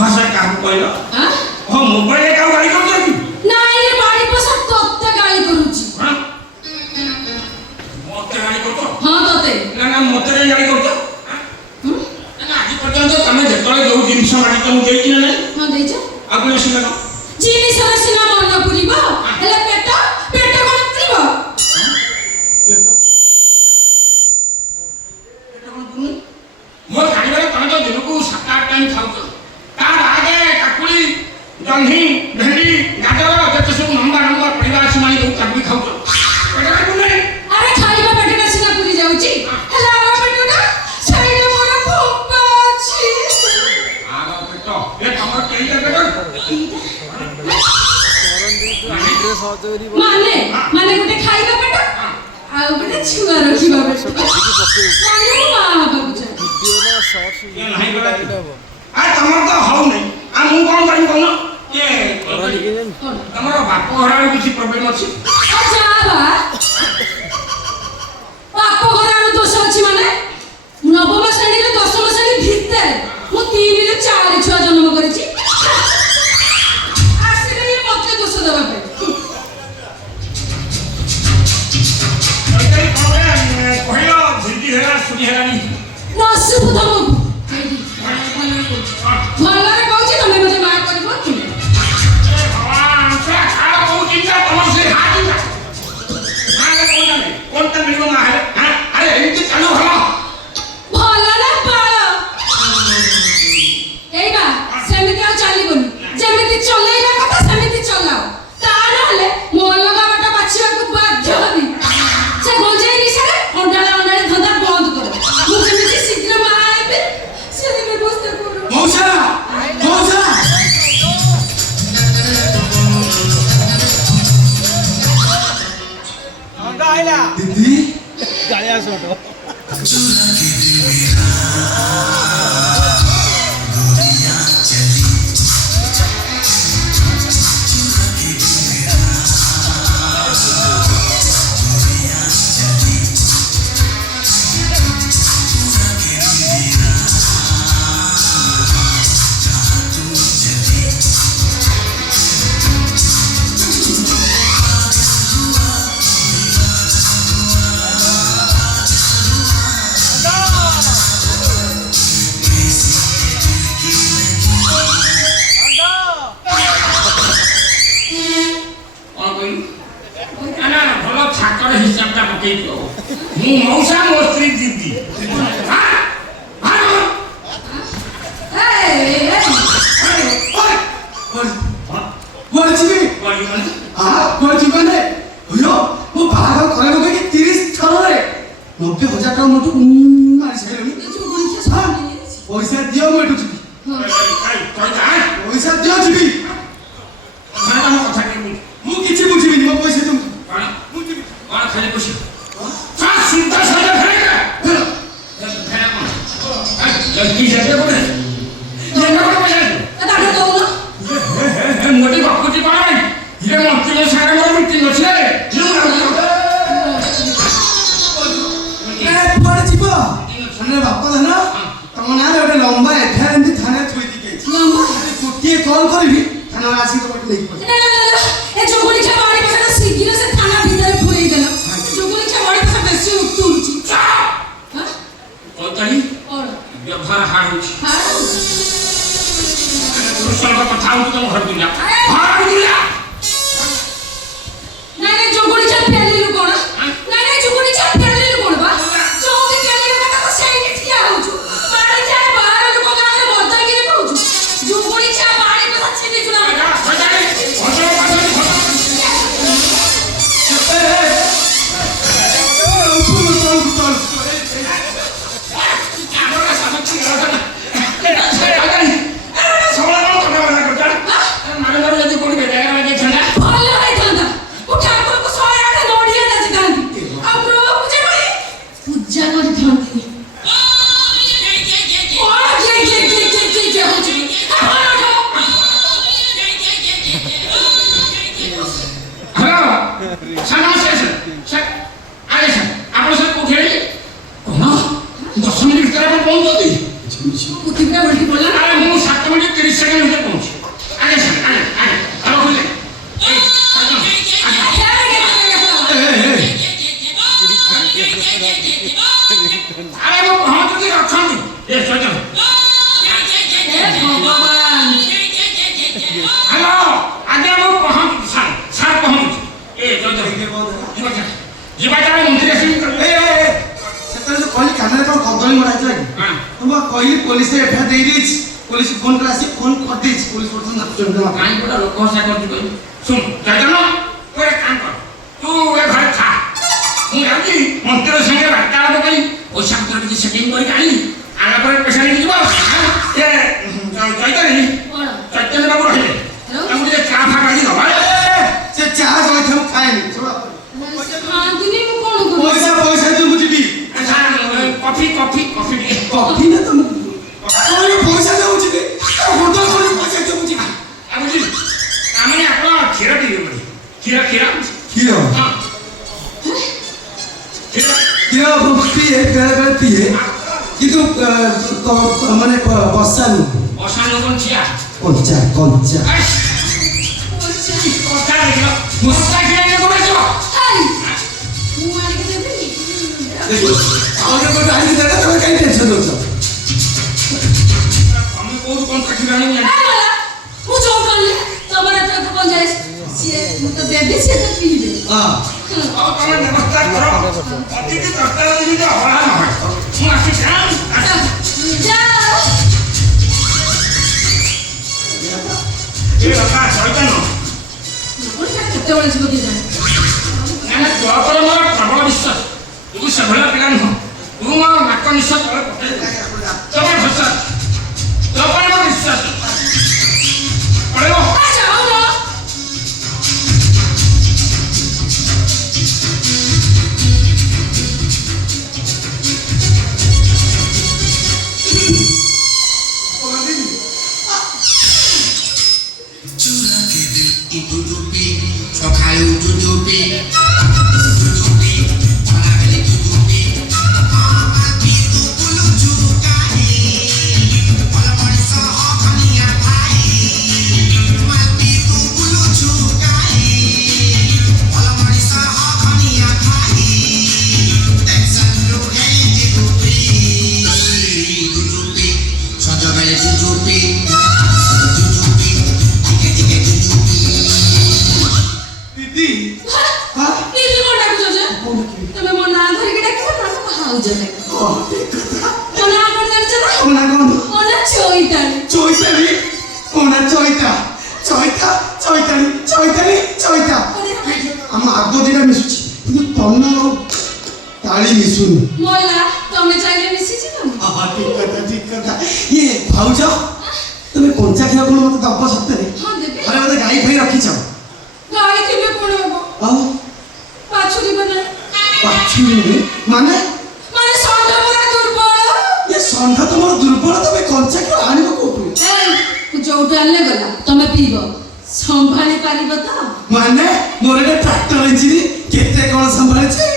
ভাষায় কাকু কইল ও মোবাইলে কাউ গাড়ি করছনি নাই রে বাড়ি বসা তোতে গাড়ি করুছি মতে গাড়ি করছো হ্যাঁ তোতে না না মতে গাড়ি করছো না আজ পর্যন্ত তুমি যেতলে ଯୋଉ ଜିନିଷ ମାଗି ତମକୁ ଦେଇଛି ନା ନାହିଁ ହଁ ଦେଇଛ ଆପଣ ଆସିଲା ନା ଜିନିଷ ସିନା ମନ ପୁରିବ ହେଲେ ପେଟ ପେଟ କଣ ପୁରିବ ମୋ ଜାଣିବାରେ ତମେ ତ ଦିନକୁ 7-8 ଟାଇମ୍ ଖାଉଛ ତାର ଆଗେ କାକୁଡ଼ି ଜହ୍ନି ଭେଣ୍ଡି ଗାଜର ଯେତେ ସବୁ ଲମ୍ବା ପରିବା ଅଛି ମାନେ ଯୋଉ କାକୁଡ଼ି ଖାଉଛ ଏଟା କାକୁଡ଼ି ନାହିଁ ଆରେ ଖାଇବା ପେଟଟା ସିନା ପୁରି ଯାଉଛି ହେଲେ ଆମ ପେଟଟା ସେଇଟା ମୋର ଭୋକ ଅଛି ଆର ପେଟ ଏ ତମର କେଇଟା ପେଟ ମାନେ ମାନେ ଗୋଟେ ଖାଇବା ପେଟ ଆଉ ଗୋଟେ ଛୁଆ ରଖିବା ପେଟ ମାନେ ମା ହବାକୁ ଚାହେଁ आ तमर तो हौ नहीं आ मु कोन करिम कोन के तमर बाप घर रे किछि प्रॉब्लम अछि आ जाबा बाप घर रे दोष अछि माने नवम श्रेणी रे दशम श्रेणी भितर मु 3 रे 4 छुआ जन्म करिछि आसिले ये मते दोष देबा पे ओइ कोन पहिलो झिल्ली हेला सुनी हेलानी नसु बुधम भलरे कहछि तमे मते मार करबो कि भगवान से खाड़ बहु चिंता तमर से हाजी ना मारे कोन ता मिलबो ना है हां अरे एंती चालू हलो भला ना पाळ एबा सेमिति आ चालिबोनी जेमिति चलेइबा कथा सेमिति चलाओ ता नहले मो अलगा बाटा बाछिबा को बाध्य हबी से गोंजेई निसारे अंडाला धंदा बंद करो मु जेमिति शीघ्र मा आइबे से व्यवस्था करो मौसा मौसा अंडा आइला दीदी गालिया सोटो मु मौसा मो स्त्री दीदी हां हां ए बोलছিবি মানে হইলো মো বাহাঘর করে লোকে কি 30 থরে 90,000 টাকা মোটু মারি সাইলনি পয়সা দিও মো এটু ଯିବି পয়সা দিও ଯିବି কথা কি ମୁଁ କିଛି ବୁଝିବିନି ମୋ ପଇସା ତୁମ ମୁଁ ଯିବି ଖାଲି ବସି চিন্তা সাজা ফেলে জলদি যেতে বলে যেটা বলে বলে তাকে দাও না মোটি বাপুটি পাই ইরে মন্ত্রী সারা মর মিটিং আছে এ পড়ে ଯିବ ମାନେ ବାପା ଧାନ ତମ ନାଁରେ ଗୋଟେ ଲମ୍ବା ଏଠାରେ ଏମିତି ଥାନାରେ ଥୋଇ ଦେଇକି ଲମ୍ବା ଗୋଟିଏ କଲ୍ କରିବି ଥାନାରେ ଆସିକି ତମକୁ ନେଇକି ପଳେଇବ ନା ଏ ଯୋଗୁଳି କ୍ଷା ବାড়ি পয়সা শীঘ্র সে থানা ভিতরে পুরেই দেল যোগুলি କ୍ଷା বাড়ি পয়সা বেশি উত্তুরছি হ্যাঁ ওটাই ওর ব্যবহার হারুছি হ্যাঁ পুরুষের কথা হচ্ছে তোমার ঘর দুনিয়া ঘর দুনিয়া নাই নাই যোগুলি କ୍ଷା পেলিলু কোন নাই নাই যোগুলি କ୍ଷା পেলিলু কোন বা যোগি পেলিলু কথা তো সেইটি ঠিয়া হউছু বাড়ি যায় বাহার লোক গাঁরে মর্দাগিরি কହୁছু যোগুলি କ୍ଷା বাড়ি পয়সা ছিনি চুলা যদি কোন বেটার 10 ମିନିଟ୍ ଭିତରେ ଆପଣ ପହଞ୍ଚନ୍ତି ପୃଥିବୀଟା ଓଲଟି ପଡ଼ିଲା ଆରେ ମୁଁ 7 ମିନିଟ୍ 30 ସେକେଣ୍ଡ ଭିତରେ ପହଞ୍ଚି ଆଜ୍ଞା ସାର୍ ଆଜ୍ଞା ଆଜ୍ଞା ଆରେ ବୁଝିଲେ ଆରେ ମୁଁ ପହଞ୍ଚୁଛି ଅଛନ୍ତି ଏ ସଜ ଭଗବାନ ହ୍ୟାଲୋ ଆଜ୍ଞା ମୁଁ ପହଞ୍ଚୁଛି ସାର୍ ସାର୍ ପହଞ୍ଚୁଛି ଏ ସଜ ଯିବା ଚାଲେ ମନ୍ଦିର ଆସିବି ସେତେବେଳେ ଯୋଉ କହିଲି କାନରେ କଣ କଦଳୀ ମରା ହେଇଥିଲା କି ହଁ ମୁଁ କହିଲି ପୋଲିସ ଏଫଆଇଆର ଦେଇଦେଇଛି ପୋଲିସ ଫୋନ କରି ଆସି ଫୋନ କରିଦେଇଛି ପୋଲିସ ବର୍ତ୍ତମାନ ନାଚୁଛନ୍ତି କାଇଁ ଗୋଟେ ଲୋକ ହସା କରୁଛି କହିଲି ଶୁଣ ଜୟଜନ ତୁ ଏ କାମ କର ତୁ ଏ ଘରେ ଥା ମୁଁ ଯାଉଛି ମନ୍ଦିର ସାଙ୍ଗେ ବାର୍ତ୍ତାଳାପ କରି ପଇସା ପତ୍ର କିଛି ସେଟିଂ କରିକି ଆଣିଲି ଆଣିଲା ପରେ ପଇସା ନେଇକି ଯିବ ଏ ଚୈତନ୍ୟ କଣ ଚୈତନ୍ୟ ବାବୁ ରହିଲେ ତାଙ୍କୁ ଟିକେ ଚା ଫା କାଢ଼ି ଦବା ସେ ଚାହା ଜଳଖିଆ ମୁଁ ଖାଏନି ଖାଆନ୍ତୁନି ମୁଁ କଣ କରିବି ପଇସା ପଇସା ଦିଅ ମୁଁ ଯିବି କଫି କଫି କଫି ଟିକେ କଫି ନା ତ ମୁଁ ପଇସା ଦିଅ ମୁଁ ଯିବି ହୋଟେଲ କରି ପଇସା ଦିଅ ମୁଁ ଯିବି ଆଉ ବୁଝିଲି ତାମାନେ ଆପଣ କ୍ଷୀର ପିଇବେ ବୋଲି କ୍ଷୀର କ୍ଷୀର କ୍ଷୀର ହଁ କ୍ଷୀର କ୍ଷୀର ପିଏ ବେଳେ ବେଳେ ପିଏ କିନ୍ତୁ ମାନେ ବର୍ଷା ନୁହଁ ବସା ନୁହଁ ଠିଆ କଞ୍ଚା କଞ୍ଚା କଥା ଦେଖିଲ ମଶା କ୍ଷୀର ଇଏ କଣ ଆସିବ ହେଇ, ମୁଁ ଆଣିକି ଦେବିନି ଆଉ ଗୋଟେ ଆଣିକି ଦେଲେ ତମେ କାହିଁ ଟେନସନ ଦଉଛ ତମେ କୋଉଠୁ କଞ୍ଚା କ୍ଷୀର ଆଣିବ ଏ ବାଲା, ମୁଁ ଯୋଉ କହିଲି ତମର ଏଥର ତ ପଞ୍ଚାୟତ ସିଏ ମୁଁ ତ ଦେବି ସିଏ ତ ପିଇବେ ହଁ ଆଉ ତମେ ବ୍ୟବସ୍ଥା କର ଅତିଥି ତରକାରୀ ଯେମିତି ଅବହେଳା ନ ହୁଏ ମୁଁ ଆସୁଛି ଯାଅ ଏ ବାପା ଚୈତନ୍ୟ କେତେବେଳେ ଯିବ କି ଜାଣି ମାନେ ତୋ ଉପରେ ମୋର ପ୍ରବଳ ବିଶ୍ୱାସ ତୁ ସେଭଳିଆ ପିଲା ନୁହଁ ତୁ ମୋର ନାକ ନିଶ୍ୱାସ ତଳେ ପକେଇ ତମେ ଭରସା ତୋ ଉପରେ ମୋର ବିଶ୍ୱାସ ପଳେଇବ ଯାଉନ সকালে উঠু ডুবি সজবেলে চুচুপি ଦିଦି ଦିଦି କଣ ଡାକୁଛ ଯେ ତମେ ମୋ ନାଁ ଧରିକି ଡାକିବ ନା ମୋ ଭାଉଜ ଡାକିବ ମୋ ନାଁ କଣ ଜାଣିଛ ନା କୋନା କଣ ମୋ ନାଁ ଚୈତାଳି ଚୈତାଳି କୋନା ଚୈତା ଚୈତା ଚୈତାଳି ଚୈତାଳି ଚୈତା ଆମ ଆଗ ଦିଟା ମିଶୁଛି କିନ୍ତୁ ତନ ଆଉ ତାଳି ମିଶୁନି ମଲା ତମେ ଚାହିଁଲେ ମିଶିଯିବ ଠିକ କଥା ଇଏ ଭାଉଜ ତମେ କଞ୍ଚା କ୍ଷୀର କଣ ମତେ ଦବ ସତରେ ହଁ ଦେବି ଘରେ ମତେ ଗାଈ ଫାଇ ରଖିଛ ଗାଈ ଥିବେ କଣ ହବ ଆଉ ବାଛୁରୀ ବନା ବାଛୁରୀ ମାନେ ମାନେ ଷଣ୍ଢ ପରା ଦୁର୍ବଳ ଏ ଷଣ୍ଢ ତମର ଦୁର୍ବଳ ତମେ କଞ୍ଚା କ୍ଷୀର ଆଣିବ କୋଉଠୁ ଏଇ ମୁଁ ଯୋଉଠୁ ଆଣିଲେ ଗଲା ତମେ ପିଇବ ସମ୍ଭାଳି ପାରିବ ତ ମାନେ ମୋର ଗୋଟେ ଟ୍ରାକ୍ଟର ଇଞ୍ଜିନ କେତେ କଣ ସମ୍ଭାଳିଛି